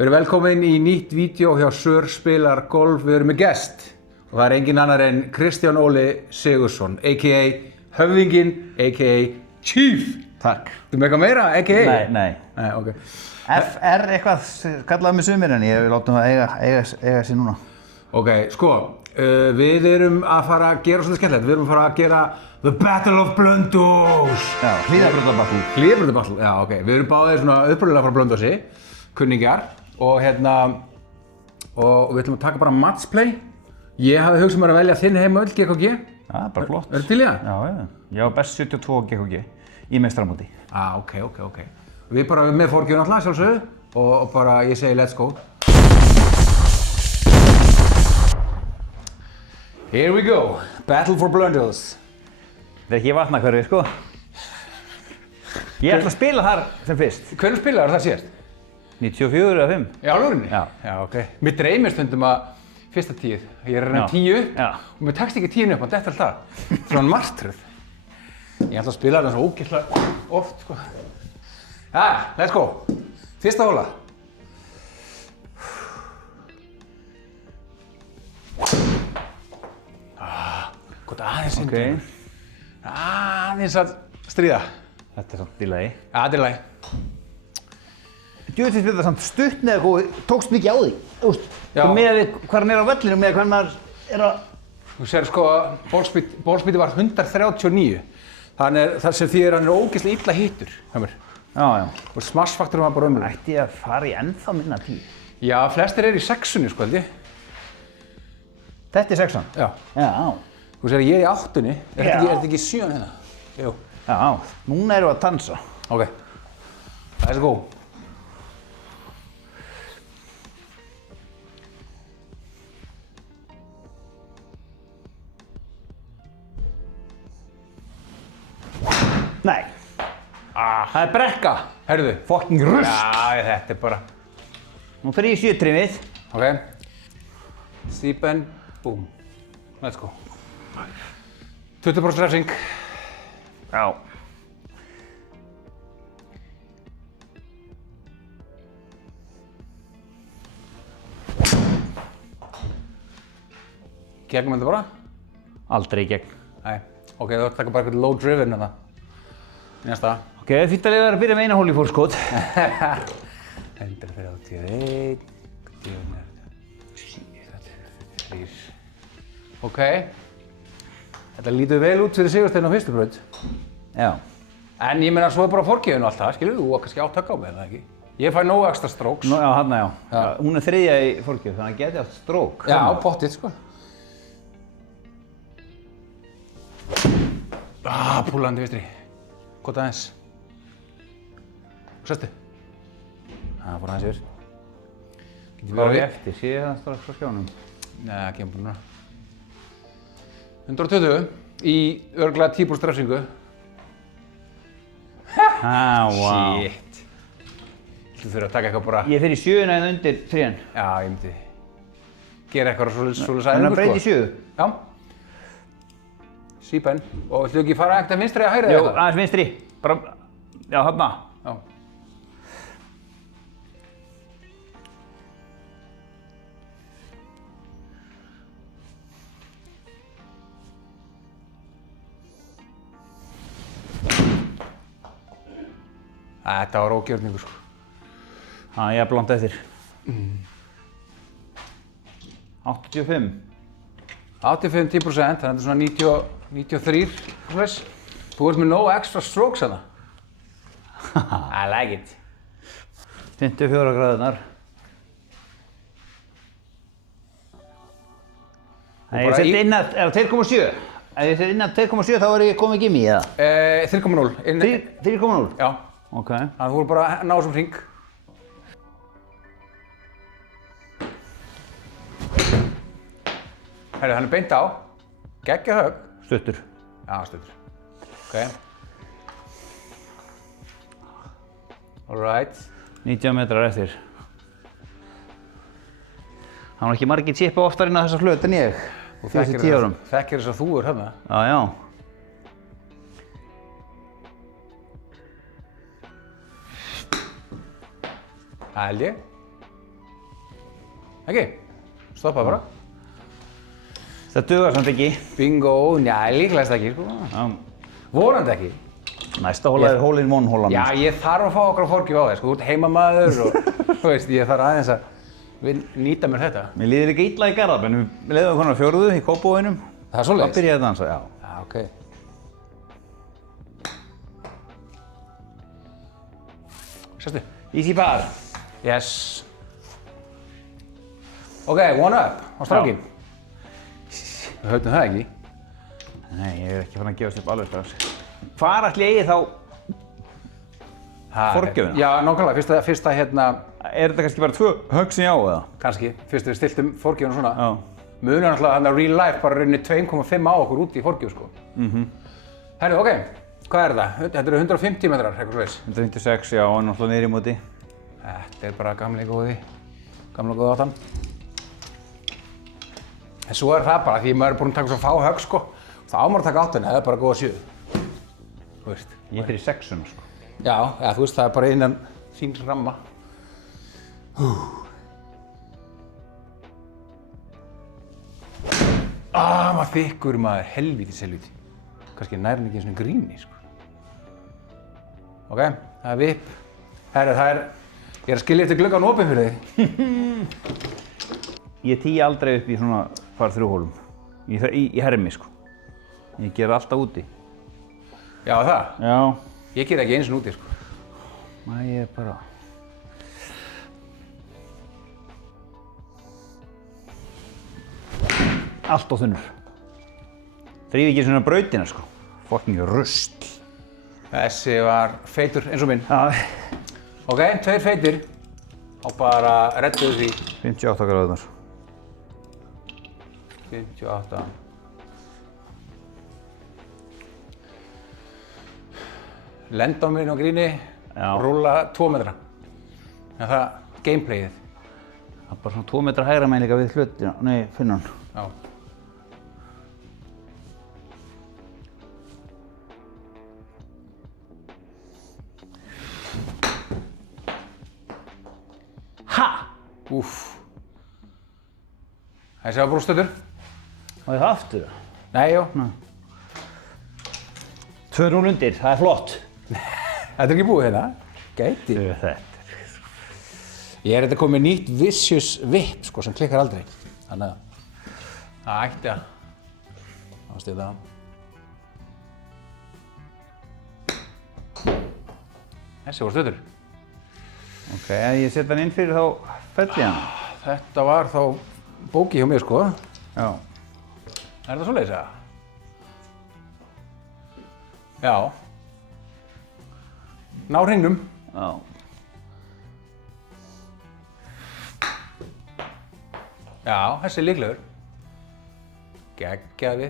Við erum velkomin í nýtt vídeo hjá Sör spilar golf. Við erum með gest og það engin annar en Kristján Óli Sigurðsson, a.k.a. Höfðinginn, a.k.a. Chief. Takk. Þú með eitthvað meira, a.k.a.? Nei. Nei, ok. FR eitthvað kallaði mig sumir en ég vil láta það eiga sér núna. Ok, sko, við erum að fara að gera svolítið skemmtilegt. Við erum að fara að gera The Battle of Blönduós. Já, Hlíðarbrautarbattle. Hlíðarbrautarbattle, já, ok. Við erum báðir svona upprunalega frá Blönduósi, kunningjar, og og við ætlum að taka bara matchplay. Ég hafði hugsað mér að velja þinn heimavöll, GKG. Já, bara flott. Ertu til í það? Já. Ég var best 72 GKG í meistaramóti. Ok. Við bara með fórgjöfun alltaf, sjálfsögðu, og bara ég segi let's go. Here we go, Battle for Blönduós. Það ekki vatnahverfi, sko. Ég ætla að spila þar sem fyrst. Hvernig spilaður það síðast? 94 eða 5. Í alvörunni? Já, ok. Mér dreymir stundum að fyrsta tíð, ég er að reyna 10 upp og mér tekst ekki 10 upp, hann detti alltaf. Svona martröð. Ég ætla að spila það svo ógeðslega oft, sko. Let's go. Fyrsta hóla. Gott aðeins sindur. Aðeins að stríða. Þetta er samt í lagi. Þetta er í lagi. Djöfull finnst mér þetta samt stutt með eitthvað og tókst mikið á því. Þú veist, með hvað hann er á vellinu með hvað maður er að... Þú sér sko, ballspeedi var 139. Þannig það sem þýðir hann er ógeðslega illa hittur. Já. Og smashfaktorinn var bara ömurlegur. Ætti ég að fara í ennþá minna tíu? Já, flestir eru í 6-unni sko, held ég. Þetta er 6-an? Já. Þú sér, ég er í 8-unni. Er þetta ekki 7-an hérna? Jú. Já, núna erum við að dansa. Ok. Let's go. Nei. Það er brekka. Herðu. Fucking rust. Já, þetta er bara... Nú fer ég í 7-trimmið. Ok. Steepen. Boom. Let's go. 20% refsing. Já. Gegnum þetta bara? Aldrei í gegn. Nei. Ok, þú ætti að taka bara eitthvað low driven hérna. Næsta. Ok, fyrst að liða að byrja með eina hól í fórskot. 131. Ok. Þetta lítur vel út fyrir Sigursteinn á fyrstu braut. Já. En ég meina svo er bara fórgjöfun og allt það, skilur þú? Kannski átt högg á mig, eða ekki? Ég fæ nóg extra strokes. Já, þarna já. Hún er þriðja í fórgjöf, þannig að geti átt strók. Já, pottið, sko. Púlandi vinstri. Gott aðeins. Sestu. Fór aðeins yfir. Hvað er ég eftir? Sé ég það strax á skjánum? Nei, ekki búinn að. 120 í örugglega 10% refsingu. Wow. Shit. Þú þurfir að taka eitthvað bara... Ég fer í 7-una eða undir 3-an. Já, ég myndi gera eitthvað svolítið æfingu, sko. Þannig að breyti í 7? Já. Sípen. Og ætlu ekki fara ekkert vinstri eða hægri eða Jó, eitthvað? aðeins vinstri. Bara, já, þarna. Já. Þetta var ógjörningur, sko. Já, ég er blant eftir. 85. 85, 10%, þannig að þetta er svona 93, slags. Þú ert með no extra strokes hana. I like it. 54 gráðunar. Ef ég set inn að 2,7. Ef ég set inn að 2,7 þá er ég komið gimmi, eða? 3,0. 3,0? Já. Ok. Þannig að þú voru bara að ná þessum hring. Herru, hann er beint á. Geggjað högg. Stuttur. Já, stuttur. Ok. Alright. 90 metrar eftir. Það var ekki margir chippa oftar inn á þessa flöt en ég. Þessi 10 árum. Þekkir þess að þú er hérna. Já. Það held ég. Ekki? Stoppa bara. Það dugar samt ekki. Bingo, njá, líklegast ekki, sko. Já. Vonandi ekki. Næsta hóla er hole in one hólan. Já, ég þarf að fá okkur að forgjöf á þér, sko. Þú ert heimamaður og, þú veist, ég þarf aðeins að nýta mér þetta. Mér líður ekki illa í Garðabæ, en við leiðum konar fjórðu í Kópavoginum. Það er svoleiðis? Það byrjaði að dansa, já. Já, ok. Sérstu? Easy par. Yes. Ok, one up á strákinn. Við höfðum það ekki. Nei, ég er ekki fann að gefast upp alveg strax. Hvar ætli ég eigi þá forgjöfina? Já, nákvæmlega. Fyrsta hérna... Er þetta kannski bara 2 högg sem ég á, eða? Kannski. Fyrst við stiltum forgjöfuna svona. Já. Munum náttúrulega hann að real life bara rauninni 2,5 á okkur út í forgjöf, sko. Herru, ok. Hvað er það? Þetta eru 150 metrar, eitthvað svoleiðis. 156, já, og náttúrulega niður í móti. Þetta er bara gamla góði áttan. En svo er það bara því maður er búinn að taka svo fá högg, sko. Þá á maður að taka áttunni, það er bara góða 7. Þú veist. Ég fyrir 6-una, sko. Já, þú veist, það er bara innan þín ramma. Maður þykkur maður, helvíti. Kannski nær hann ekki einu svona gríni, sko. Ok, það er vipp. Herru, ég er að skilja eftir gluggann opinn fyrir þig. Ég tíi aldrei upp í svona par 3 hólum. Í hermi, sko. Ég ger alltaf úti. Já, það? Já. Ég ger ekki einu sinni úti, sko. Nei, ég er bara... Allt á þunnur. Þrýfi ekki svona brautina, sko. Fucking rusl. Þessi var feitur eins og minn. Já. Ok, 2 feitir. Og bara redduðu því. 58 gráðunar. 58. Lenda á mér á gríni. Já. Og rúlla 2 metra. En það, gameplayið. Það er bara svona 2 metra hægra megin líka við hlutina. Nei, finnan. Já. Ha! Úff. Þessi var brústötur. Og ég það aftur? Nei, jú. 2-0 undir, það er flott. Þetta er ekki búið hérna. Gæti. Þetta. Ég er þetta komið nýtt vicious whip, sko, sem klikkar aldrei. Þannig að það ætti að stilla. Þessi var stötur. Ok, ef ég setja hann inn fyrir þá fell ég hann. Þetta var þá bóki hjá mér, sko. Já. Er þetta svoleiðis, eða? Já. Ná hringnum. Já. Já, þessi er líklegur. Geggjaði.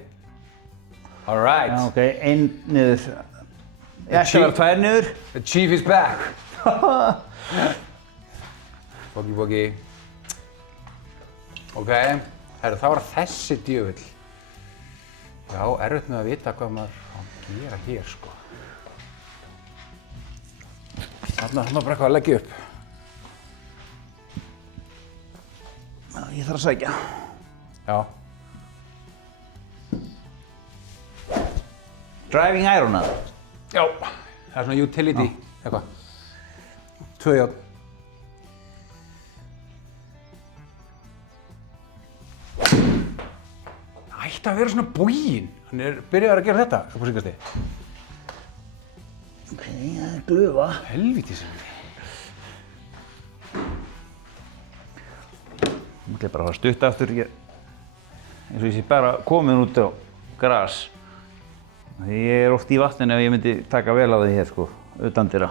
All right. Já, ok, 1 niður. Þetta var 2 niður. The chief is back. Bogey. Ok, herru, það var þessi djöfull. Já, erfitt með að vita hvað maður á að gera hér, sko. Þarna bara eitthvað að leggja upp. Já, ég þarf að sækja. Já. Driving iron að? Já, það er svona utility, eitthvað. 2 járn. Það ætti að vera svona boginn. Hann er byrjaður að gera þetta, upp á síðkasti. Ok, það er glufa. Helvíti sem. Ég ætla bara að fara stutt aftur. Eins og ég sé bara komin út á gras. Ég er oft í vatninu ef ég myndi taka vel á því hér, sko, utandyra.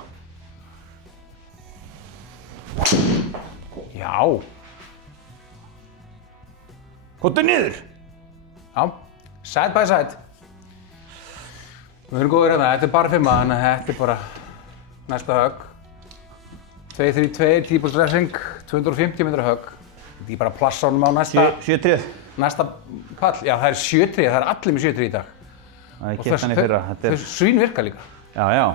Já. Kottu niður! Já, side by side. Við erum góðir hérna, þetta er bara 5, þannig að þetta er bara næsta högg. 2-3-2, típus dressing, 250 metra högg. Þetta er ekki bara plassa honum á næsta... 7-3. Næsta pall. Já, það er 7-3, það er allir með 7-3 í dag. Það er kett hann í fyrra. Þau svín virka líka. Já, já.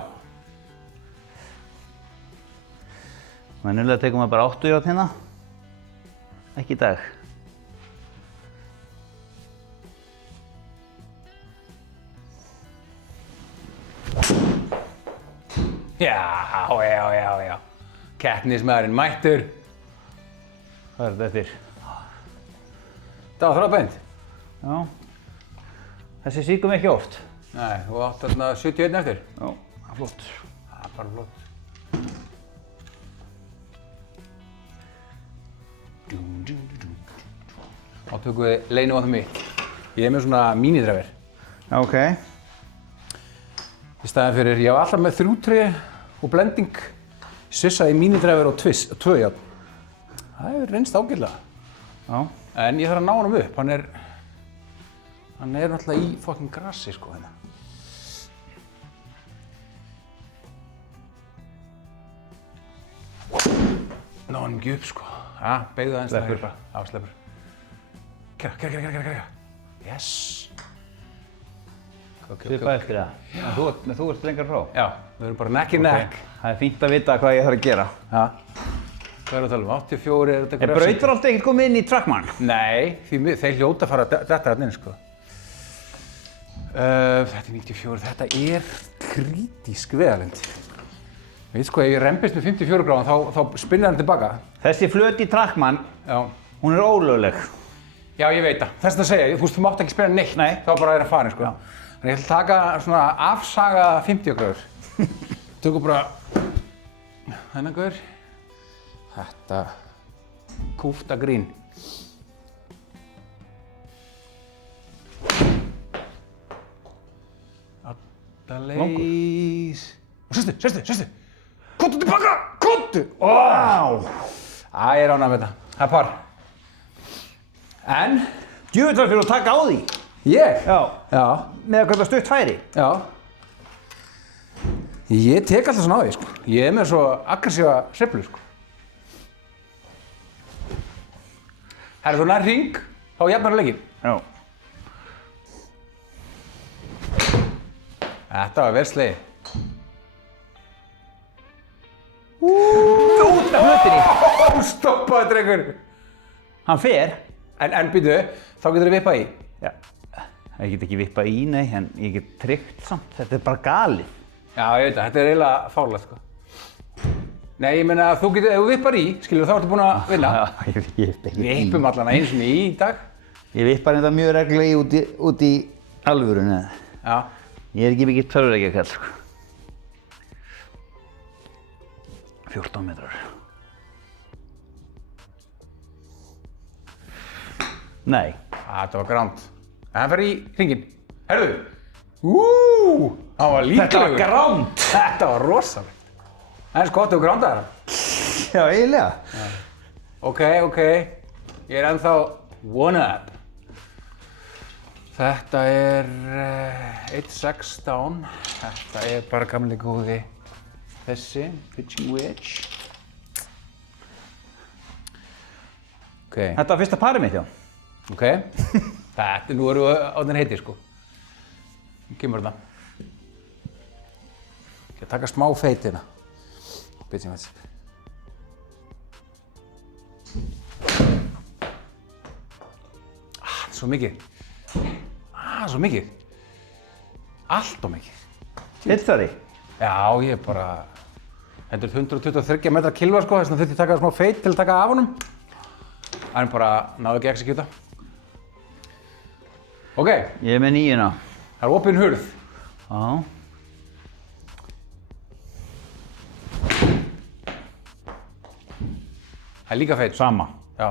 Venjulega tekur maður bara 8 járn hérna. Ekki í dag. Já. Keppnismaðurinn mættur. Hvað er þetta eftir? Það var þráðbeint. Já. Þessi sýkum ekki oft. Nei, þú átt þarna 71 eftir. Já, það er flott. Það er bara flott. Þá tökum við leynivatn mitt. Ég er með svona mínidræfir. Ok. Í staðinn fyrir, ég var alltaf með 3 tré og blending. Svissaði mínidræfir og 2 járn. Það hefur reynst ágætlega. Já. En ég þarf að ná honum upp. Hann er náttúrulega í fucking grassi sko hérna. Ná honum ekki upp sko. Ja, beigðu aðeins það bara. Já, sleppur. Kæra. Yes. Svipað eftir það. Þú ert lengar frá? Já, við erum bara neck í neck. Það er fínt að vita hvað ég þarf að gera. Já. Hvað er að tala um? 84 er þetta En Braut var alltaf ekkert komið inn í Trackman? Nei, þeir hljóta að fara að detta þarna inn sko. Þetta er 94, þetta er krítísk vegalengd. Ég veit sko, ef ég rembist með 54 gráðan þá spinnir hann tilbaka. Þessi flöt í Trackman, Já. hún er ólögleg. Já, ég veit það. Þess að segja, þú mátt ekki spinna neitt. Nei. Þá bara er það farin sko. Þannig ég ætla að taka svona afsaga 50 gráður. Tökum bara þennan gaur. Þetta kúfta grín. Alla leið. Og sérstu. Kottu tilbaka, kottu! Vá! Ég er ánægð með þetta. Það er par. En? Djöfull var fyrir að taka á því. Ég? Já. Með að kaupa stutt færi. Já. Ég tek alltaf svona á því, sko. Ég er með svo aggressíva sveiflu, sko. Herru, þú nær hring, þá jafnar leikinn. Já. Þetta var vel slegið. Út af hlutinni! Stoppaðu, drengur! Hann fer. En býtu, þá getur þið vippað í. Já. Ég get ekki vippað í, nei, en ég get tryggt samt. Þetta er bara galið. Já, ég veit það. Þetta er eiginlega fárlegt, sko. Nei, ég meina að þú getur, ef þú vippar í, skilur, þá ertu búinn að vinna. Já, ég vipp ekki í. Við vippum allan einu sinni í dag. Ég vippar þetta mjög reglulega út í alvörunni. Já. Ég er ekki mikill tölvuleikjakall, sko. 14 metrar. Nei. Þetta var gránt. En hann fer í hringinn. Herðu! Hann var líklegur. Þetta var gránt! Þetta var rosalegt. Það er sko gott að þú grándaðir hann. Já, eiginlega. Ok. Ég er ennþá one up. Þetta er 1.16. Þetta er bara gamli góði þessi, pitching wedge. Ok. Þetta var fyrsta parið mitt, já. Ok. Nú erum við orðin heitir, sko. Nú kemur þetta. Ég ætla að taka smá feit hérna. Pitching wedge. Þetta er svo mikið. Svo mikið. Allt of mikið. Hittari? Já, ég er bara... Þetta er 123 metra kilva, sko, þess vegna þurfti ég að taka smá feit til að taka af honum. En bara náðu ekki að executa. Ok. Ég er með 9. Það er opin hurð. Já. Það er líka feit. Sama. Já,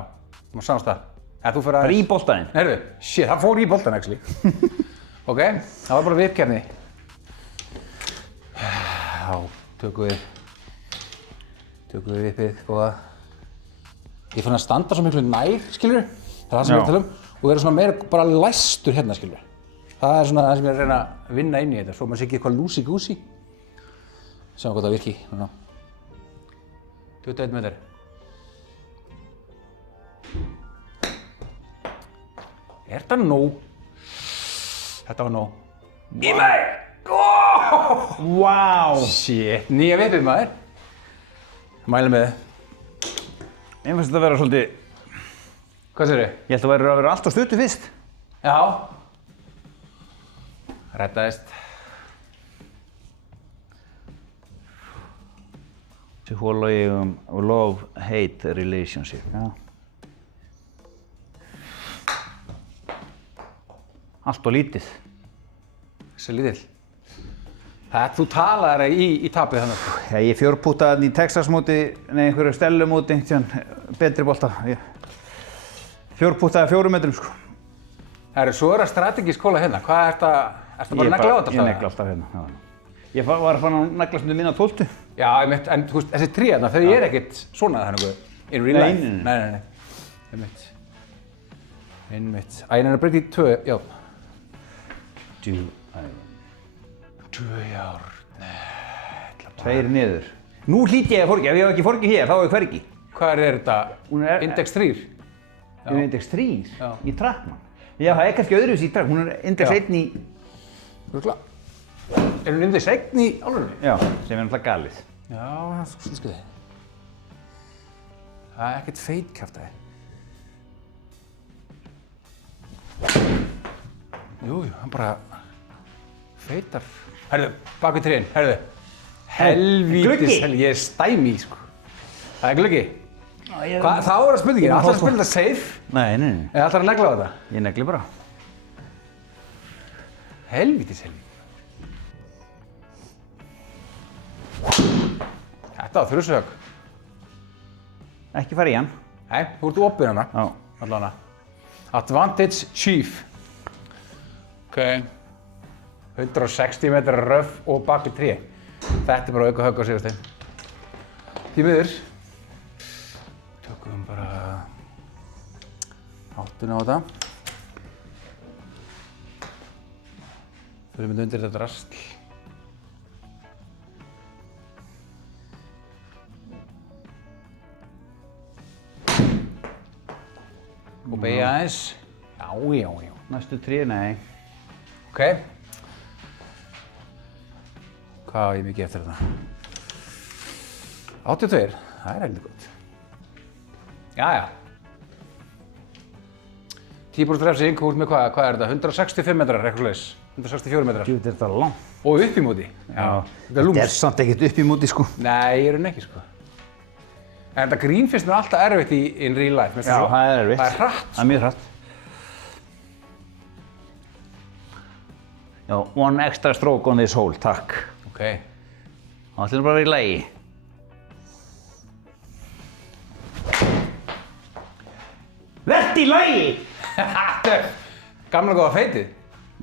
þú mást samast það. Þú fyrir Það er í boltaninn. Heyrðu, shit, það fór í boltan, actually. Ok, það var bara vippkeppni. Já, tökum við vippið, góða. Ég fann að standa svo miklu nær, skilur. Það er það sem ég er að tala um. Og vera svona meira bara læstur hérna, skilur. Það er svona það sem ég er að reyna að vinna inn í þetta. Svo maður sé ekki eitthvað lúsi-gúsi. Sjáum hvað það virki, núna. 21 metrar. Er þetta nóg? Þetta var nóg. Í mig! Vá! Shit, nýja vippið maður. Mæla með þið. Mér finnst þetta að vera svolítið Hvað segirðu? Ég held að væri að vera allt á stuttu fyrst. Já. Reddaðist. Psychology love-hate relationship, já. Allt og lítið. Þessi lítill. Þú talaðir í tapið þannig. Já, ég fjórpútaði hann í Texas-móti, nei, einhverju Stellu-móti, betri bolta. Fjórpútaði 4 metrum, sko. Svo er það strategísk kóla hérna. Hvað ertu bara að negla á þetta? Ég negla alltaf hérna, já. Ég var að fara að negla sem þið minna 12. Já, en þú veist, þessi 3 þarna, þau eru ekkert svona þannig in real life. Nei. Einmitt. Æ, ég er að breyta í 2, já. 2 járn. 2 niður. Nú hlýt ég að forgi, ef ég hef ekki forgi hér, þá hef ég hvergi. Hvað er þetta? Index 3? Hún er index 3 í Trackman. Já, það er kannski öðruvísi í Trackman, hún er index 1 í... Er hún index 1 í álurinu? Já, sem er náttúrulega galið. Já, það er svolítið skoðið. Það er ekkert feitkjaftaði. Jú, hann bara feitar. Herðu, bak við tréin, herðu. Helvítis, ég er stæmi, sko. Það er gluggi. Þá er það spurningin, ætlar að spila þetta safe? Nei. Eða ætlar að negla á þetta? Ég negli bara. Helvítis. Þetta var þrjusög. Ekki fara í hann. Nei, þú ert opinn hana. Já. Allavega. Advantage Chief. Ok. 160 metrar röf og bak við tré. Þetta er bara auka högg á síðustein. Því miður. Tökum bara áttuna á þetta. Förum undir þetta drasl. Og beigja aðeins. Já. Næstu 3, nei. Ok. Hvað á ég mikið eftir þetta? 82, það er heldur gott. Jæja. 10% refsing, út með hvað er þetta? 165 metrar, eitthvað svoleiðis. 164 metrar. Jú, þetta er langt. Og upp í móti. Já. Þetta er samt ekkert upp í móti, sko. Nei, ég er henni ekki, sko. En þetta grín finnst mér alltaf erfitt in real life. Já, það er erfitt. Það er hratt. Það er mjög hratt. Já, one extra stroke on this hole, takk. Ok. Það ætlum bara að vera í lagi. Vert í lagi! Gamla góða feitið.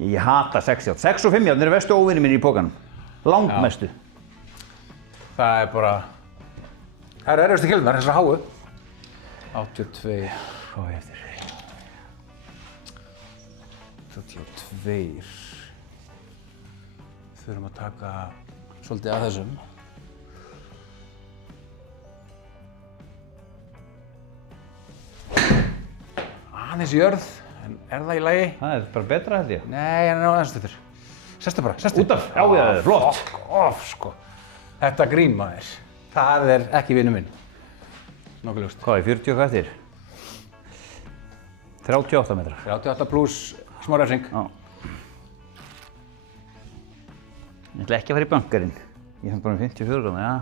Ég hata 6 járn. 6 og 5 járn eru verstu óvinni mínir í pókanum. Langmestu. Það er bara... Það eru erfiðustu kilurnar, þessar háu. 82. Hvað er eftir? 82. Þurfum að taka svolítið að þessum. Aðeins jörð, en er það í lagi? Það er bara betra held ég. Nei, hann er aðeins þetta. Sestu bara, sestu. Út af? Já, það er flott. Fuck off, sko. Þetta grín maður. Það er ekki vinur minn. Nokkuð ljóst. Hvað er 40 hvað eftir? 38 metrar. 38 pluss smá refsing. Já. Ég ætla ekki að fara í bunkerinn. Ég fann bara 54 grána, já.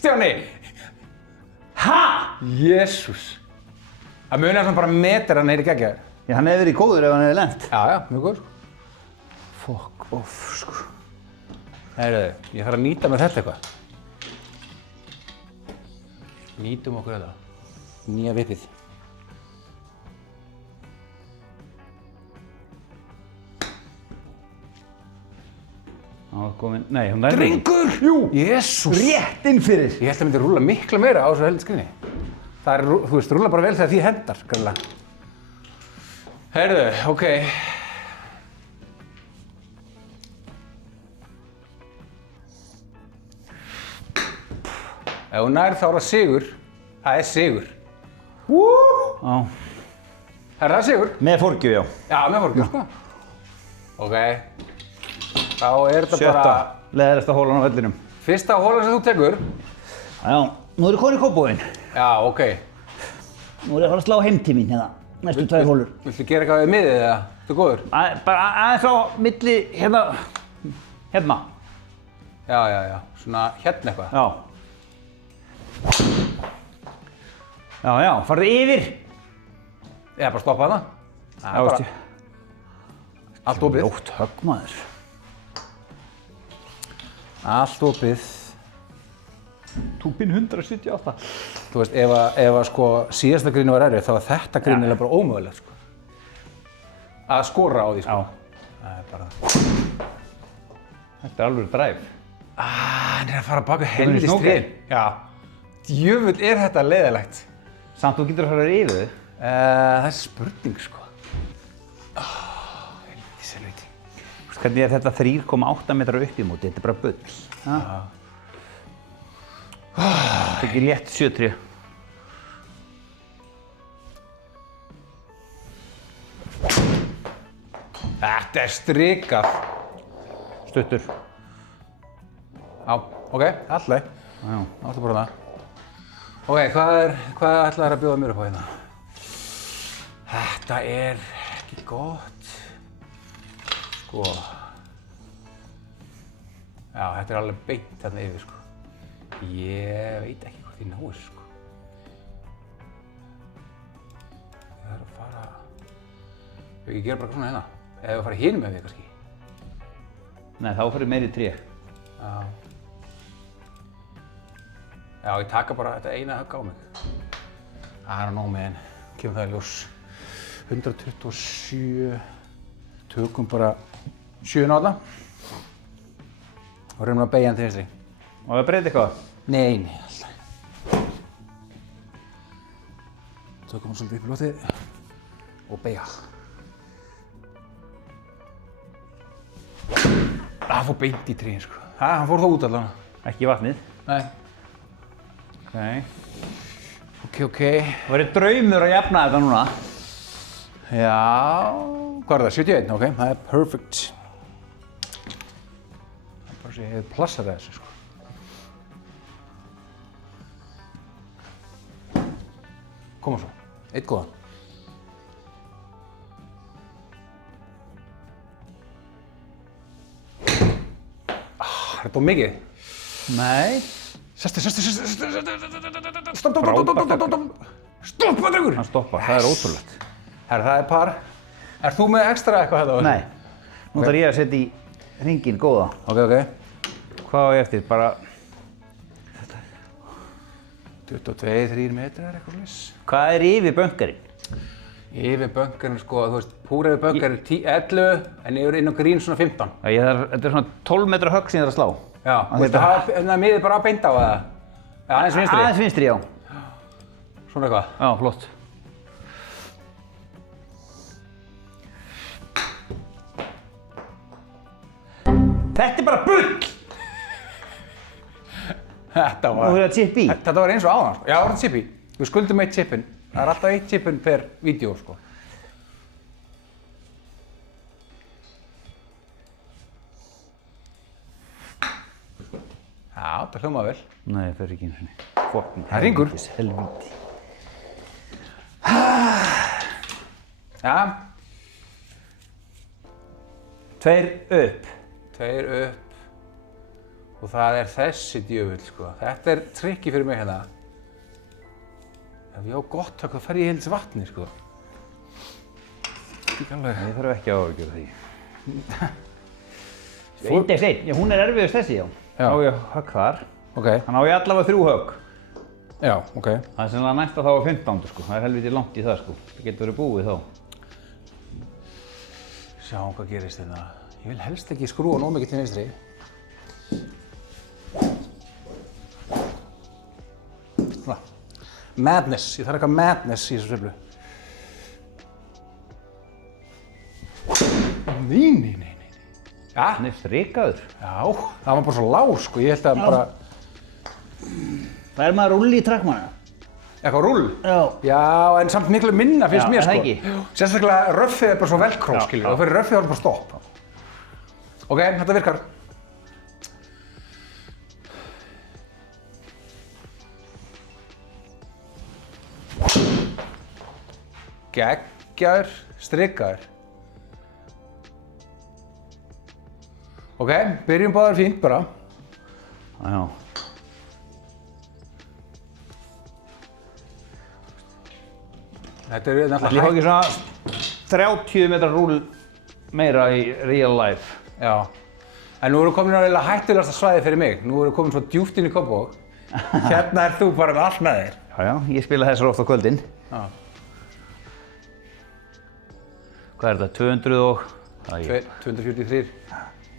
Stjáni! Ha? Jésús. Það munar svona bara metra neyri geggjaður. Já, hann hefði verið góður ef hann hefði lent. Já, mjög góður. Fuck off, sko. Heyrðu, ég þarf að nýta með þetta eitthvað. Nýtum okkur þetta. Nýja vipið. Það var komin... Nei, hún er... Drengur! Jú! Jésús! Rétt inn fyrir! Ég held að myndi rúlla miklu meira á þessu heldur skrinni. Það er, þú veist, rúlla bara vel þegar því hendar, grannlega. Heyrðu, ok. Ef hún nær þá er það sigur. Það er sigur. Já. Er það sigur? Með forgjöf, já. Já, með forgjöf, sko. Ok. Þá er þetta bara... Sjötta, leðilegsta hólan á vellinum. Fyrsta holan sem þú tekur. Já, nú er ég komin í Kópavoginn. Já, ok. Nú er ég að fara að slá heim til mín hérna, næstu 2 holur. Viltu gera eitthvað við miðið eða? Þú góður? Bara aðeins á milli, hérna. Já. Svona hérna eitthvað. Já, farðu yfir. Eða bara stoppa hana. Já, veist ég. Allt opið. Ljótt högg, maður. Allt opið. Túpinn 178. Þú veist, ef að sko síðasta grínu var erfið, þá var þetta grínilega bara ómögulegt, sko. Að skora á því, sko. Já. Það er bara... Þetta er alveg dræf. Hann er að fara baka helvítið strén. Já. Djöfull er þetta leiðilegt. Samt þú getur að fara yfir þig. Það er spurning, sko. Helvítið selviti. Hvernig er þetta 3,8 metrar upp í móti? Þetta er bara bull. Já. Þetta er ekki létt 7-3. Þetta er strikað. Stuttur. Já, ok, alltaf. Já. Alltaf bara það. Ok, hvað ætlaðir að bjóða mér upp á hérna? Þetta er ekki gott. Sko. Já, þetta er alveg beint þarna yfir, sko. Ég veit ekki hvort ég náir, sko. Ég þarf að fara... Ég gera bara svona hérna. Eða að fara hinum með því, kannski. Nei, þá fyrir meiri 3. Já. Já, ég taka bara þetta eina högg á mig. Það er nóg með henn. Kemur það í ljós. 127. Tökum bara 7 á þetta. Og reynum að beygja hann til vinstri. Og það breytir eitthvað? Nei, alltaf. Tökum hann svolítið upp í loftið. Og beygja. Það fór beint í tríin, sko. Hann fór þá út allan. Ekki í vatnið? Nei. Ok. Það verður draumur að jafna þetta núna. Já, hvað er það? 71, ok, það er perfect. Það er bara svo ég hef plassað þessu, sko. Koma svo, eitt góðan. Það er búið mikið. Nei. Sestu. Stoppa, drengur! Hann stoppar, það er ótrúlegt. Herra, það er par. Er þú með ekstra eitthvað þetta? Nei. Nú þarf ég að setja í hringinn góða. Ok. Hvað á ég eftir? Bara... 22-3 metrar eitthvað slis. Hvað er yfir bönkarinn? Yfir bönkarinn, sko, þú veist, púra yfir bönkarinn 11, en yfir inn á grín svona 15. Þetta er svona 12 metra högg sem ég þarf að slá. Já, þú veist, það er miðið bara að beint á það. Já, aðeins vinstri. Aðeins vinstri, já. Svona eitthvað. Já, flott. Þetta er bara bull! Þetta Nú er það chip í. Þetta var eins og áðan, sko. Já, það var þetta chip í. Við skuldum 1 chipinn. Það er alltaf 1 chipinn per vídeo, sko. Já, það hljómaði vel. Nei, það fer ekki einu sinni. Fucking Það hringur. helvíti. Já. 2 upp. 2 upp. Og það er þessi djöfull, sko. Þetta er trikki fyrir mig hérna. Ef ég á gott högg, þá fer ég í heildis vatni, sko. Ekki alveg. Ég þarf ekki að áhugjur því. Index 1, já, hún er erfiðust þessi, já. Já. Á ég högg þar. Ok. Þannig á ég allavega 3 högg. Já, ok. Það er sennilega næsta þá á 15, sko. Það er helviti langt í það, sko. Það getur verið búið þá. Sjáum hvað gerist hérna. Ég vil helst ekki skrúa nóg mikið til vinstri. Svona. Madness. Ég þarf eitthvað madness í þessu sveiflu. Nei. Ja? Hann er strikaður. Já, það var bara svo lág, sko. Ég held að bara... Það er maður rulli í trackmanna. Eitthvað rúll? Já. Já, en samt miklu minna finnst mér, er það sko. ekki? Sérstaklega röffið er bara svo velkró, Já, skilur. já. Og fyrir röffið þá er bara stopp. Ok, þetta virkar. Geggjaður, strikkaður. Ok, byrjum báðar fínt bara. Já. Þetta er náttúrulega Ég fá ekki svona 30 metrar rúl meira í real life. Já. En nú erum við komin á eiginlega hættulegasta svæði fyrir mig. Nú erum við komin svo djúpt inn í Kópavog. Hérna er þú bara með allt með þér. Já, ég spila þessar oft á kvöldin. Já. Hvað er þetta? 200 og... 243.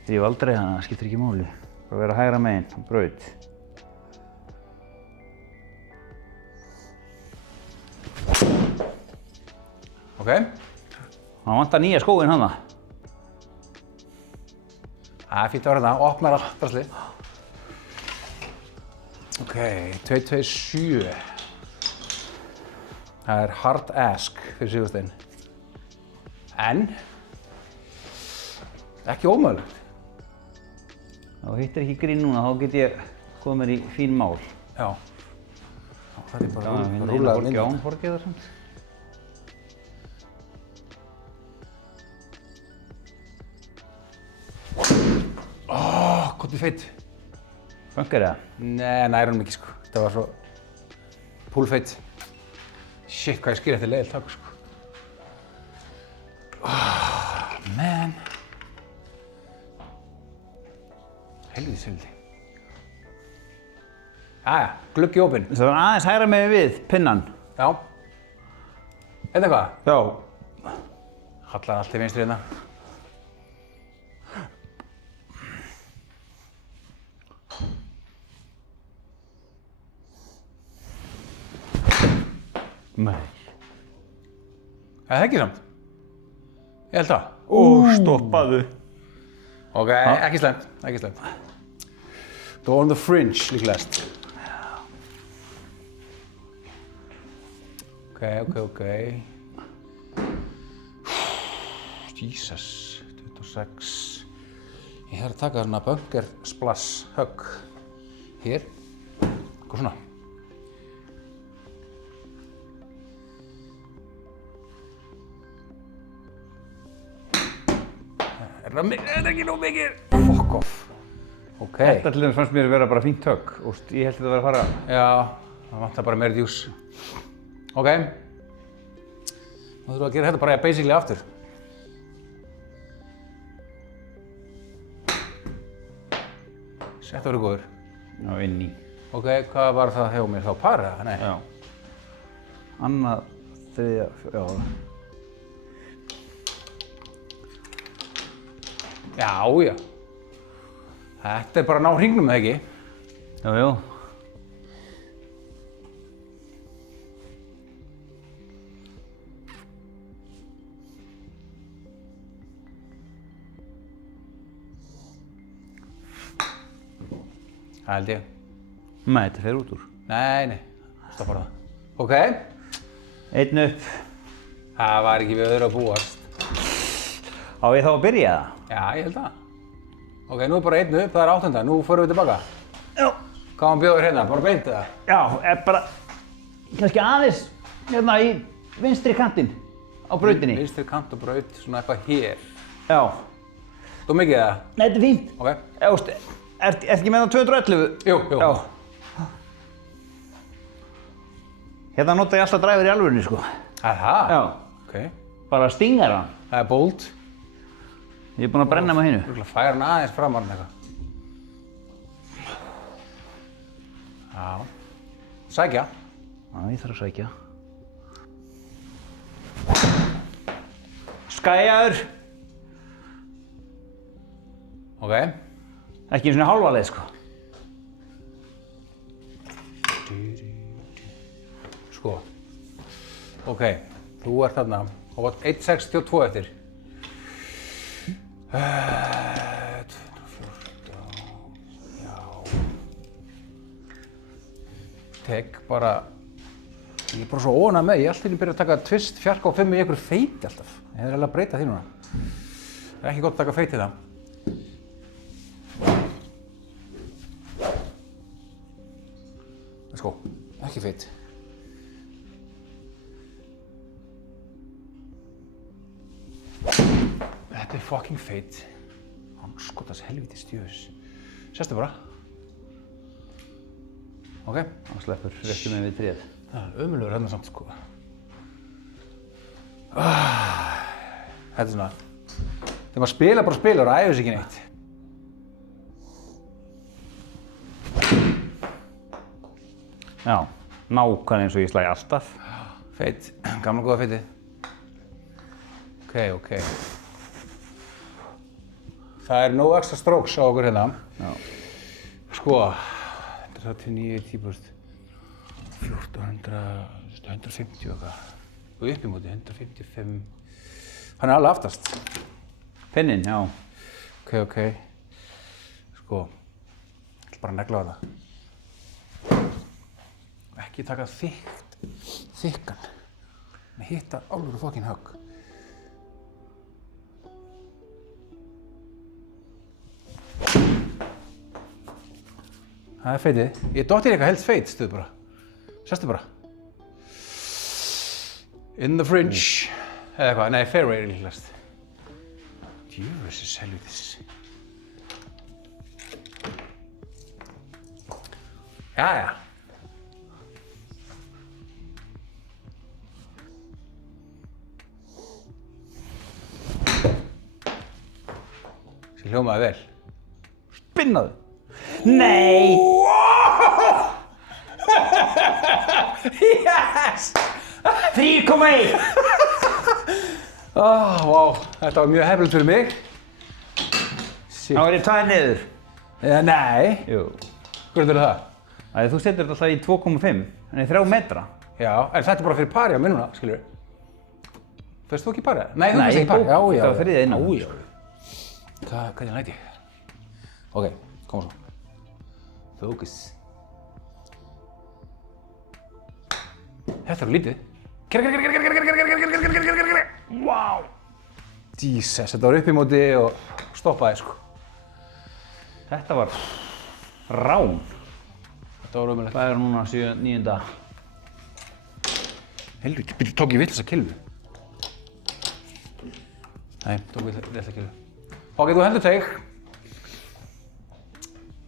Ég hef aldrei, þannig að það skiptir ekki máli. Það vera hægra megin, braut. Ok. Það vantar nýja skóinn hana. Það er fínt að vera þetta, opnar allt braslið. Ok, 227. Það er hard ask fyrir Sigursteinn. En ekki ómögulegt. Ef þú hittir ekki grín núna, þá get ég komið mér í fín mál. Já. Það er bara Rúlaður rúlaður mynd. Án Horgeðar samt. Hvað er feitt? Funkar það? Nei, nær honum ekki sko. Þetta var svo púlfeitt. Shit, hvað ég skil eftir leiðilt takk sko. Man. Helvítis vildi. Jæja, gluggi opinn. Það var aðeins hægra megin við pinnan. Já. Þetta hvað? Já. Hallar allt til vinstri hérna. Nei. Það er ekki samt. Ég held það. Stoppaðu. Ok, ekki slæmt, ekki slæmt. Þú on the fringe líklegast. Ok. Jesus, 26. Ég þarf að taka svona bunker splash högg. Hér. Hvað svona? Þetta er ekki nóg mikið. Fuck off. Ok. Þetta til dæmis fannst mér vera bara fínt högg. Ég held þetta að vera að fara... Já, það vantar bara meira djús. Ok. Þá þurfum við að gera þetta bara basically aftur. Þetta verður góður. Já, inn í. Ok, hvað var það hjá mér þá? Para? Nei. Já. Annað, þriðja, já. Já. Þetta er bara að ná hringnum, eða ekki? Já. Það held ég. Nei, þetta fer út úr. Nei. Stoppar það. Ok. Einn upp. Það var ekki við öðru að búast. Á ég þá að byrja það? Já, ég held það. Ok, nú er bara einn upp, það er 8. Nú förum við tilbaka. Já. Hvað hann bjóður hérna? Bara beint eða? Já, bara kannski aðeins hérna í vinstri kantinn á brautinni. Vinstri kant og braut, svona eitthvað hér. Já. Þú mikið það? Nei, þetta er fínt. Ok. Ertu ekki með það 211? Jú. Já. Hérna nota ég alltaf dræfur í alvörunni, sko. Það? Já. Ok. Bara stingar hann. Það er bolt. Ég er búinn að brenna með hinu. Þú ætla að færa hann aðeins framar en eitthvað. Já. Sækja. Já, ég þarf að sækja. Skæjaður. Ok. Ekki einu svona hálfa leið, sko. Sko. Ok. Þú ert þarna. Og 1.62 eftir. 214. Já. Tek bara. Ég er bara svo óánægður með. Ég er alltaf í að byrja að taka twist, fjarka og 5 í einhverju feiti alltaf. Ég er eiginlega að breyta því núna. Það er ekki gott að taka feiti það. Sko, ekki feit. fucking feit. Hann skotast helvítið stjöfis. Sestu bara. Ok. Hann sleppur réttu með við tréð. Það er ömurlegur hérna samt sko. Þetta er svona, þegar maður spilar og æfir sig ekki neitt. Já, nákvæmlega eins og ég slæ alltaf. Feit, gamla góða feiti. Ok. Það er no extra strokes á okkur hérna. Já. Sko, 139, 10%, 1400, 150 og eitthvað. Og upp í móti, 155. Hann er alveg aftast. Pennin, já. Ok. Sko, ég ætla bara að negla á það. Ekki taka þykkan. Hann hittar alveg fucking högg. Það er feitið. Ég dottir eitthvað helst feit, stuðu bara. Sestu bara. In the fringe. Eða eitthvað, nei, fairway er líklegast. Djöfusins helvítis. Jæja. Þessi hljómaði vel. Spinnaðu. Nei! Yes! 3,1! Vá, þetta var mjög hefnilegt fyrir mig. Þá er ég tæð niður. Nei. Jú. Hvernig er það? Þú setur þetta alltaf í 2,5, en í 3 metra. Já, en þetta er bara fyrir pari á minnuna, skilur við. Þú veist þú ekki pari? Nei, þú veist ekki pari. Já. Það var þriðja innan. Já. Hvernig læt ég? Ok, koma svo. Focus. Þetta er lítið. Vá! Jesus, þetta var upp í móti og stoppaði, sko. Þetta var rán. Þetta var ömurlegt. Hvað er núna 9. Helviti, byrju, tók ég villasa kilvu? Nei, tók villasa kilvu. Ok, þú heldur teig.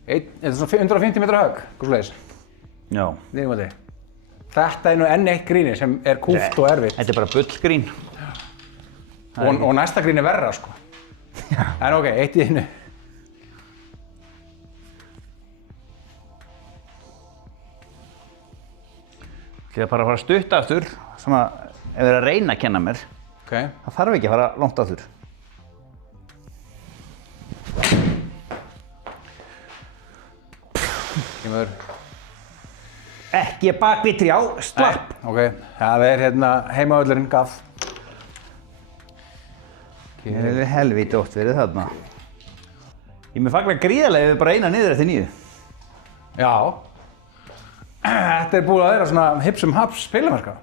Þetta er svona 150 metra högg, hvað svoleiðis? Já. Niður móti. Þetta er nú enn eitt gríni sem er kúlt og erfitt. Þetta er bara bullgrín. Og næsta grín er verra, sko. En ok, eitt í einu. Ég ætla bara að fara stutt aftur, svona ef þið er að reyna að kenna mér. Ok. Það þarf ekki að fara langt aftur. Kemur. Ekki bak við trjá, slapp. Ok, það er hérna heimavöllurinn, gaff. Það hefur helvíti oft verið þarna. Ég mér fagnar gríðarlega ef við bara eina niður eftir 9. Já. Þetta er búið að vera svona hipsum haps spilamarka.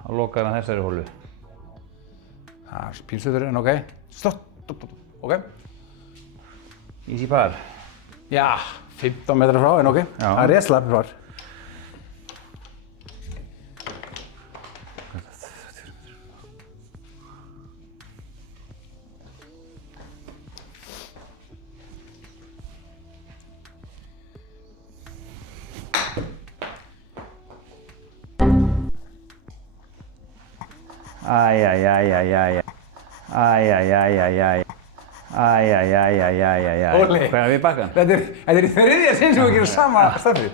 Þá lokaði hann þessari hólu. Það er pílstöður en ok. Stopp. Ok. Easy par. Já, 15 metrar frá en ok. Já. Það er réttslapp par. Óli. Hvað er við bakkan? Þetta er í þriðja sinn sem við gerum sama stafið.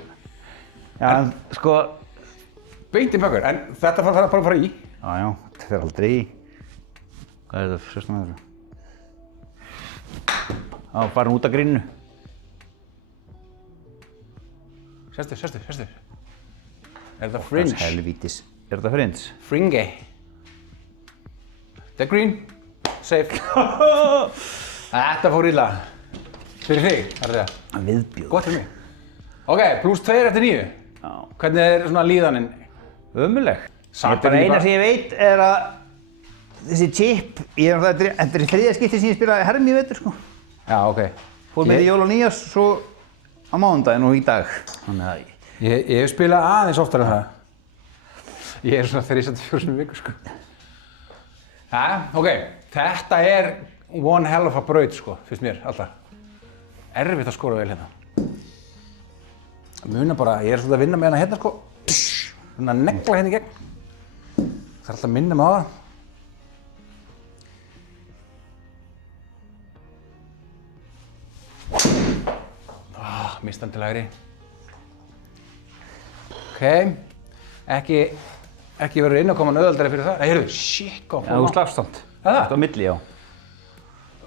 Já, en sko... Beint í bakkur, en þetta þarf bara að fara í. Já, þetta fer aldrei í. Hvað er þetta? 16 metrar. Já, farin út af gríninu. Sestu. Er þetta fringe? Helvítis. Er þetta fringe? Fringe. Þetta er green. Safe. Þetta fór illa. Fyrir þig, þarf það. Viðbjóð. Gott fyrir mig. Ok, +2 eftir 9. Já. Hvernig er svona líðaninn? Ömurleg. Samt Bara er ég eina bara- sem ég veit er að þessi chip, þetta er í þriðja skipti sem ég spilaði hermi í vetur, sko. Já, ok. Fór með í jól og nýjás, svo á mánudaginn og í dag. Þannig að Ég hef spilað aðeins oftar en það. Ég svona 3-4 sinni í viku, sko. Ok, þetta er one hell of a braut, sko, finnst mér, alltaf. Erfitt að skora vel hérna. Muna bara, ég er svolítið að vinna með hérna, sko. Svona að negla hérna í gegn. Það er alltaf að minna mig á það. Mistandi lægri. Ok, ekki verður inn að koma auðveldari fyrir það. Nei, heyrðu, shit, góð. Já, þú slafst samt. Það? Þetta á milli, já.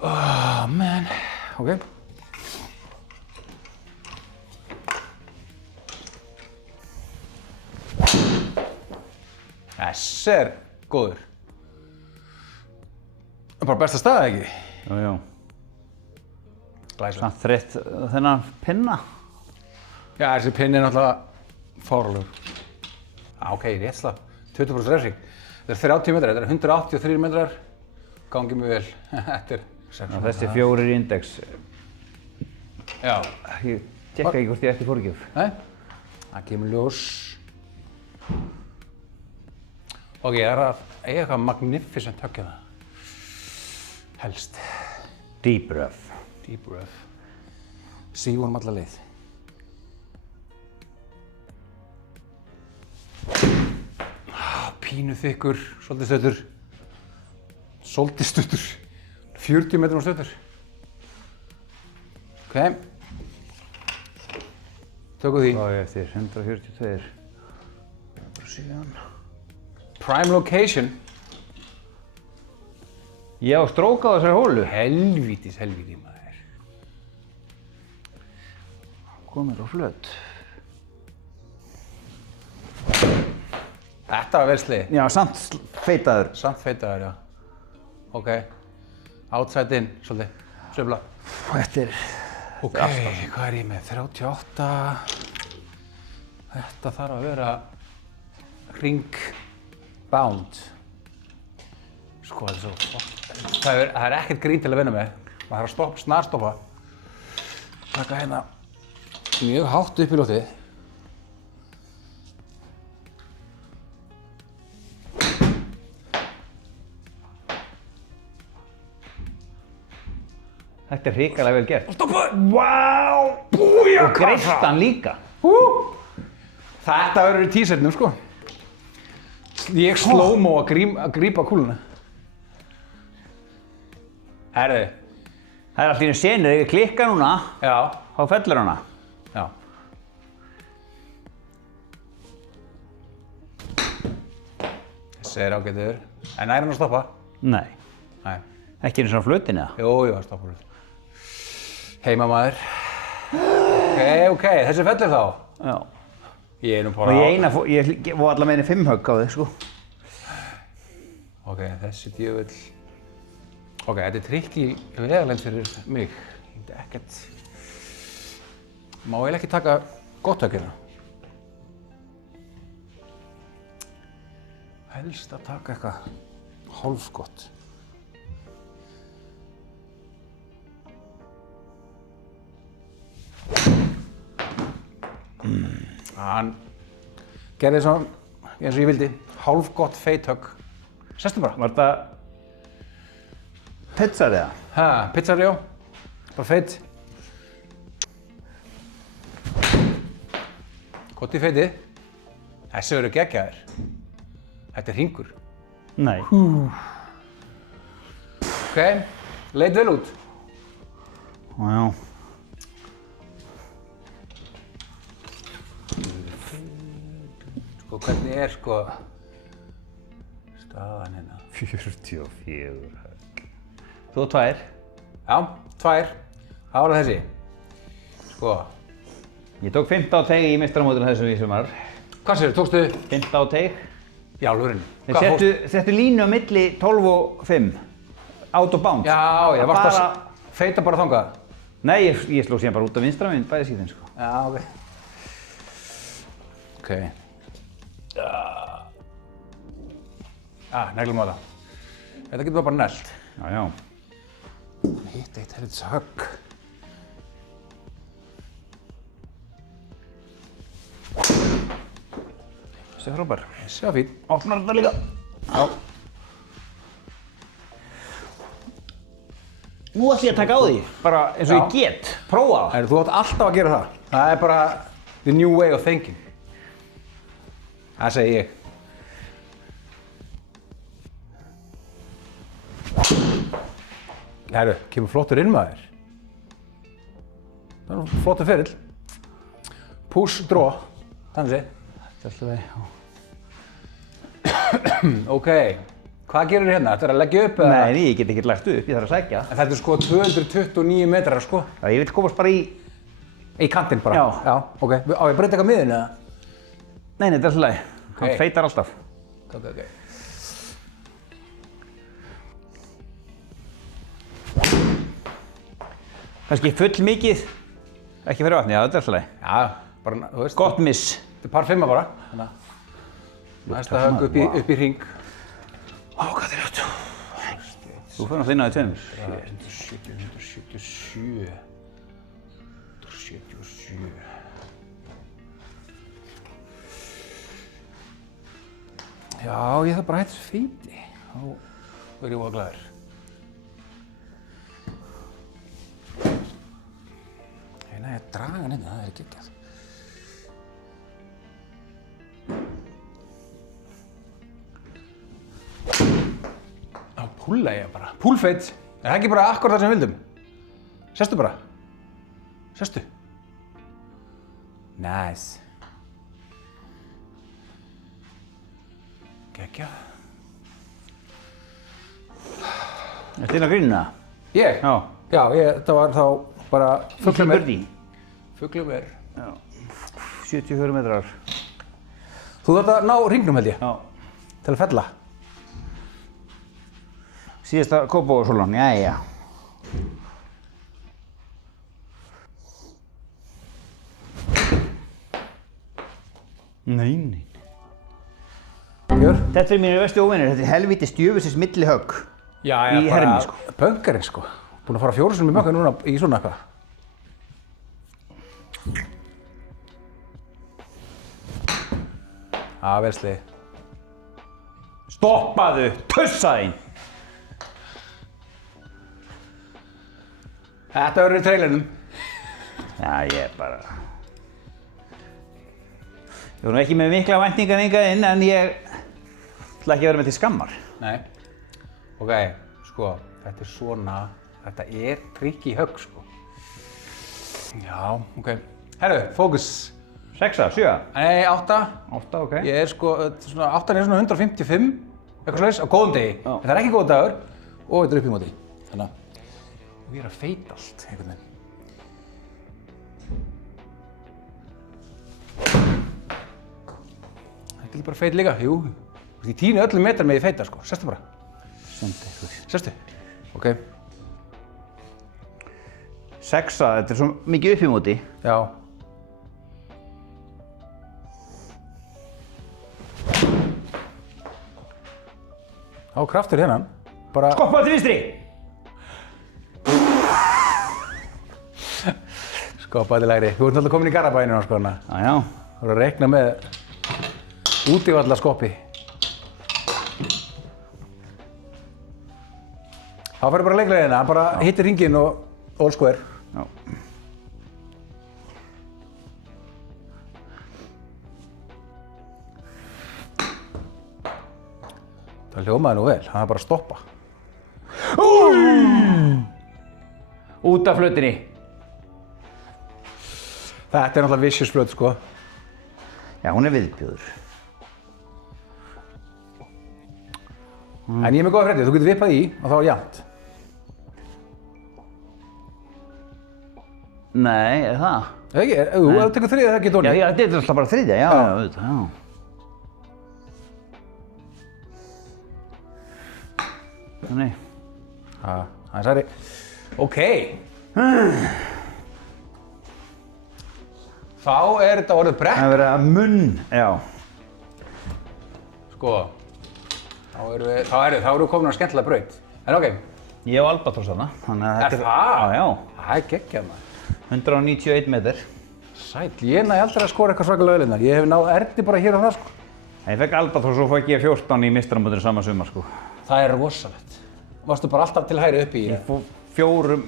Oh, man. Ok. Þessi er góður. Það er bara besta staða, ekki? Já, já. Glæsilegt. Samt þreytt þennan pinna. Já, þessi pinni er náttúrulega fáránlegur. Ok, rétt slaf. 20% refsing. Þetta er 30 metrar, þetta er 183 metrar. Gangi mjög vel. Þetta er 600. Þessi 4 í index. Já. Ég tjekka ekki hvort ég ætti fórgjöf. Nei, það kemur ljós. Ok, það er að eiga eitthvað magnificent höggja það. Helst. Deep rough. Deep rough. Sífum alla leið. Pínu þykkur, svolítið stöttur. Svolítið stuttur. 40 metrum stuttur. Ok. Tökum því. Hvað er eftir? 142. Síðan. Prime location. Ég á strók á þessari hólu. Helvíti maður. Komið á flöt. Þetta var vel slegið. Já, samt feitaður. Samt feitaður, já. Ok. Outside in, svolítið. Sveifla. Þetta er... Ok, hvað er ég með? 38. Þetta þarf að vera ring bound. Sko, þetta er svo... Það er ekkert grín til að vinna með. Maður þarf að snarstoppa. Taka hérna mjög hátt upp í loftið. Þetta er hrikalega vel gert. Stoppa! Vá! Búja! Og greist hann líka. Þetta verður í tísetnum, sko. Ég slow-mo að grípa kúluna. Herðu. Það er allt í einu senur, ef ég klikka núna, Já. þá fellur hana. Já. Þessi er ágætur. En nær hann að stoppa? Nei. Nei. Ekki einu svona flötin eða? Jú, hann stoppar út. Heimamaður. Ok, þessi fellur þá. Já. Ég er nú bara Og ég var allavega meira 5 högg á þig, sko. Ok, þessi djöfull. Ok, þetta er trikki vegalend fyrir mig. Ég myndi ekkert... Má eiginlega ekki taka gott högg hérna. Helst að taka eitthvað hálfgott. Hann gerði svona eins og ég vildi, hálfgott feithögg. Sestu bara. Var þetta pizzar eða? Ha, pizzar, já. Bara feit. Gott í feitið. Þessi verður geggjaðir. Þetta er hringur. Nei. Ok, leit vel út. Já. Sko, hvernig er sko staðan hérna? 44 högg. Þú 2. Já, 2. Það var þessi. Sko. Ég tók 15 á teig í meistaramótinu þessum í sumar. Hvað segirðu, tókstu? 15 á teig. Já, lúrinn. Settu línu á milli 12 og 5. Out of bounds. Já, ég varst að feita bara þangað. Nei, ég sló síðan bara út á vinstra minn, bæði síðan, sko. Já, ok. Ok. Neglum á það. Þetta getur bara neglt. Já, já. Hitt eitt helvits högg. Þessi er frábær. Þessi var fín. Opnar þetta líka. Já. Nú ætlum ég að taka á því, bara eins og ég get. Prófa það. Þú átt alltaf að gera það. Það er bara the new way of thinking. Það segi ég. Herru, kemur flottur inn maður. Það er flottur ferill. Push, draw. Þannig sé. Þetta er alltaf veginn. Ok. Hvað gerir þér hérna? Þetta er að leggja upp eða? Nei, ég get ekki lagt upp, ég þarf að sækja. En þetta er sko 229 metrar sko. Já, ég vil komast bara í... Í kantinn bara? Já. Já, ok. Á ég að breyta eitthvað miðin eða? Nei, þetta er alltaf leið. Hann feitar alltaf. Ok. Kannski full mikið. Ekki fyrir vatni, já, þetta er alltaf leið. Já, bara, þú veist. Gott miss. Þetta er par 5 bara. Þannig að næsta högg upp í hring. Ó, hvað er þetta? Þú fyrir náttúrulega inn á því tveimur. 177. Já, ég þarf bara að hætta þessu feiti. Þá verð ég voða glaður. Ég næði að draga hann inn, það er geggjað. Þá púlla ég bara. Púlfeit. Er það ekki bara akkur það sem við vildum? Sestu bara. Sestu. Nice. Geggjað. Ertu inn á grínuna? Ég? Já. Já, þetta var þá bara fuglum er. Fuglum er. Já. 74 metrar. Þú þarft að ná hringnum held ég. Já. Til að fella. Síðasta Kópavogsholan, jæja. Nei. Gjör. Þetta er mínir vestu óvinir, þetta er helvítis djöfusins millihögg. Já, í hermi, sko. Pönkarinn sko. Búinn að fara 4 sinnum í mökka núna í svona eitthvað. Vel slegið. Stoppaðu, tussa þín! Þetta verður í trailernum. Já, ég bara... Ég var nú ekki með mikla væntingar hingað inn, en ég ætla ekki að vera með til skammar. Nei. Ok, sko, þetta er svona, þetta er tricky högg, sko. Já, ok. Herru, fókus. 6, 7? Nei, 8. 8, ok. Ég er sko, 8 er svona 155, eitthvað slags, á góðum degi. Já. En það er ekki góð dagur og þetta er upp í móti. Þannig að við erum að feita allt, einhvern veginn. Þetta er ekki bara feit líka, jú. Í tínu öllum metrar með því feita, sko. Sestu bara. Sestu. Ok. 6, þetta er svo mikið upp í móti. Já. Á kraftur hérna. Bara... Skoppa til vinstri! Skoppa til lægri. Þú ert náttúrulega komin í Garabænina, sko, hana. Já. Þú ert að reikna með útivallaskoppi. Þá ferðu bara leiklega hérna, bara hittir hringinn og all square. Já. Það hljómaði nú vel, það er bara að stoppa. Út af flötinni. Þetta er náttúrulega vicious flöt, sko. Já, hún er viðbjóður. En ég er með góða fréttir, þú getur vippað í og þá er jafnt. Nei, er það? Ekki, ef þú tekur þriðja, það er ekki dóni. Já, þetta er alltaf bara þriðja, já, auðvitað, já. Þannig. Það er særi. Ok. Þá er þetta orðið brekk. Það er verið að munn, já. Sko, þá erum við komin á skemmtilega braut. En ok. Ég á Albatross þarna, þannig að þetta Er það? Já, Það er geggjað maður. 191 metr. Sæll, ég næ aldrei að skora eitthvað svakalega vel hérna. Ég hef náð erni bara hér og það, sko. Ég fekk Albatross og svo fekk ég 14 í meistaramótinu sama sumar, sko. Það er rosalegt. Varstu bara alltaf til hægri upp í? Ég fór fjórum,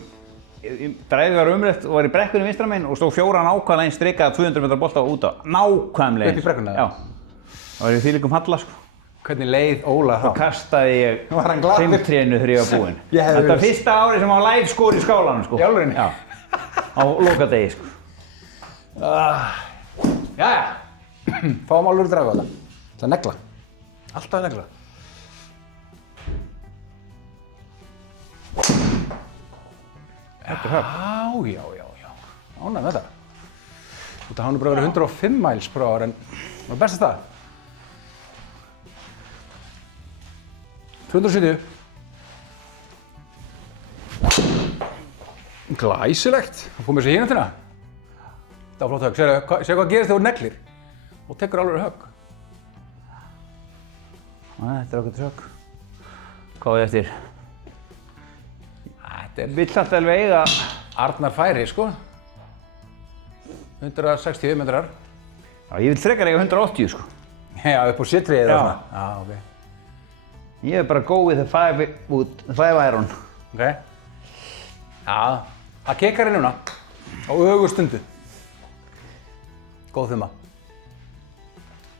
dræfið var umrætt og var í brekkunni vinstra megin og stóð 4 nákvæmlega einn strikaða 200 metrar bolta út á. Nákvæmlega eins. Upp í brekkunni? Já. Það var í þvílíkum halla, sko. Hvernig leið Óla þá? Þá kastaði ég Var hann glaður? 5 trénu þegar ég var búinn. Þetta var fyrsta árið sem hann live skor í skálanum, sko. Í alvörunni? Já. Á lokadegi, sko. Jæja. Fáum alveg draga á þetta. Það er negla. Alltaf að negla. Þetta er högg. Já. Ánægð með þetta. Út af hann er bara verið 105 miles per hour en það var besta stað. 270. Glæsilegt. Það fór mér sér hínum Það var flott högg. Segðu hvað gerist þegar þú neglir og tekur alveg högg. Þetta er okkur högg. Hvað er eftir? Þetta er Vill alltaf alveg eiga. Arnar færi, sko. 160 metrar. Já, ég vil frekar eiga 180, sko. Já, upp á sétriðið Já. og svona. Já, ok. Ég er bara go with the 5 iron. Ok. Já, það kekar í núna. Á ögurstundu. Góð þumma.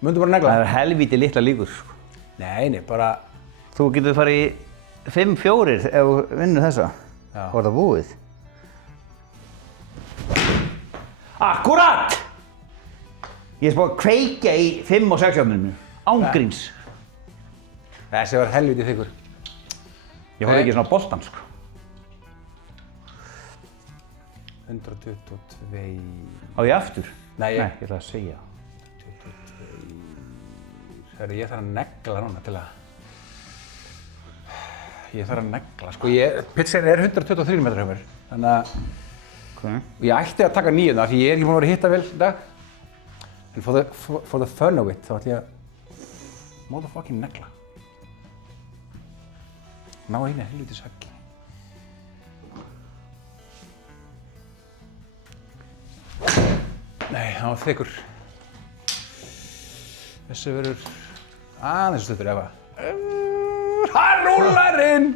Mundu bara negla. Það er helvíti litla líkur, sko. Nei, bara... Þú getur farið í 5-4 ef þú vinnur þessa. Já. Og það búið. Akkúrat! Ég er spáð að kveikja í 5 og 6 járnum mínum. Ángríns. Þessi var helviti þykkur. Ég horfði ekki svona á boltan, sko. 122... Á ég aftur? Nei, ég ætla að segja. Herri, ég þarf að negla núna til að... Ég þarf að negla, sko. Pitchen er 123 metrar hjá mér. Þannig að... Okay. Ég ætti að taka 9 því ég er ekki búinn að vera að hitta vel í dag. En for the fun of it, þá ætla ég að... Motherfucking negla. Ná einu helvítis höggi. Nei, það var þykkur. Þessi verður aðeins stuttur eða. Það rúlar inn!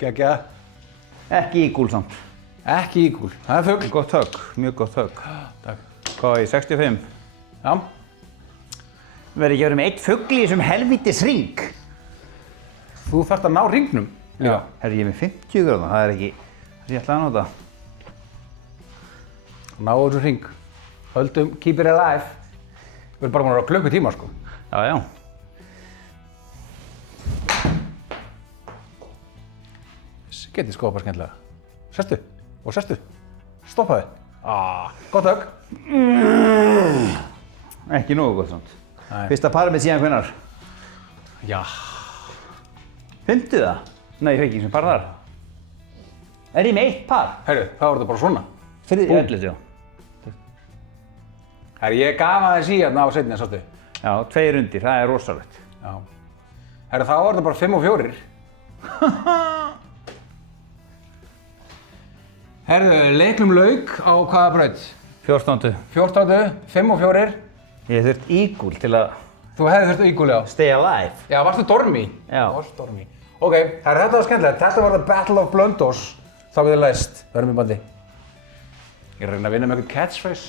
Gekkja. Ekki ígúl samt. Ekki ígúl. Það er fugl. Gott högg, mjög gott högg. Takk. Hvað var ég, 65? Já. Verði ekki verið með 1 fugl í þessum helvítis hring. Þú þarft að ná hringnum. Já. Herri, ég er með 50 gráða, það er ekki rétt að nota. Ná þessu hring. Höldum, keep it alive. Við erum bara búin að vera klukkutíma, sko. Já, já. Þessi geti sko bara skemmtilega. Sestu. Og sestu. Stoppaði. Gott högg. Ekki nógu gott samt. Nei. Fyrsta parið með síðan hvenær? Já. 50 það? Nei, ég fekk ekki sem par þar. Er ég með 1 par? Herru, þá var þetta bara svona. Fyrir 11, já. Herru, ég gaf aðeins í hérna á seinni, sástu. Já, 2 undir, það er rosalegt. Já. Herru, þá var þetta bara 5 og 4. Herru, leiknum lauk á hvaða braut? 14. 14, 5 og 4. Ég þurft ígúl til að Þú hefði þurft ígúli á. stay alive. Já, varstu dormi? Já. Varstu dormi. Ok, herru, þetta var skemmtilegt. Þetta var the Battle of Blönduós. Þá við þið læst. Verðum í bandi. Ég er að reyna að vinna með eitthvað catchphrase.